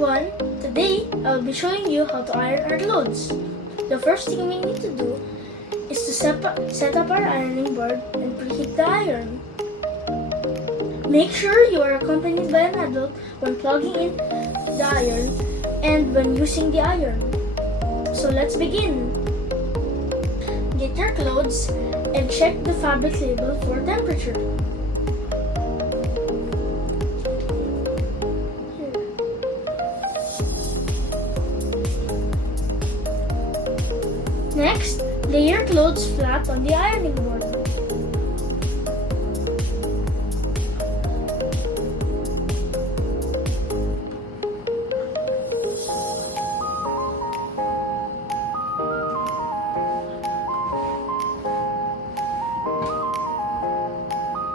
everyone! Today, I'll be showing you how to iron our clothes. The first thing we need to do is to set up our ironing board and preheat the iron. Make sure you are accompanied by an adult when plugging in the iron and when using the iron. So let's begin. Get your clothes and check the fabric label for temperature. Next, lay your clothes flat on the ironing board.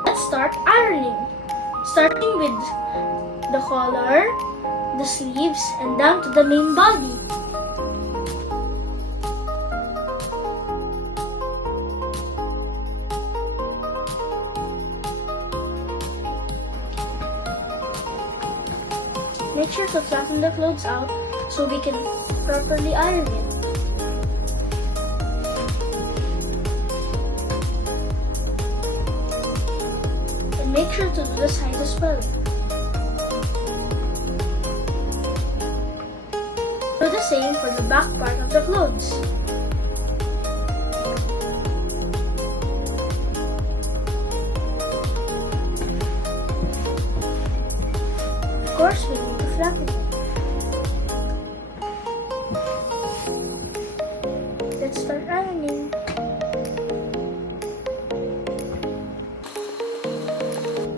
Let's start ironing, starting with the collar, the sleeves, and down to the main body. Make sure to flatten the clothes out so we can properly iron it. And make sure to do the sides as well. Do the same for the back part of the clothes. Of course, we need to flatten it. Let's start ironing.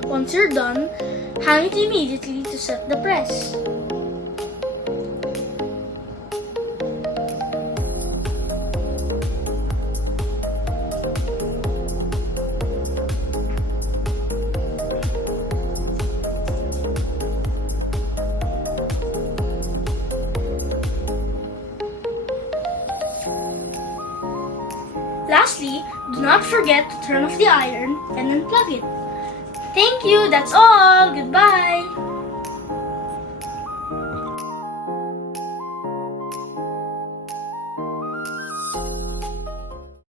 Once you're done, hang it immediately to set the press. Lastly, do not forget to turn off the iron and unplug it. Thank you, that's all. Goodbye.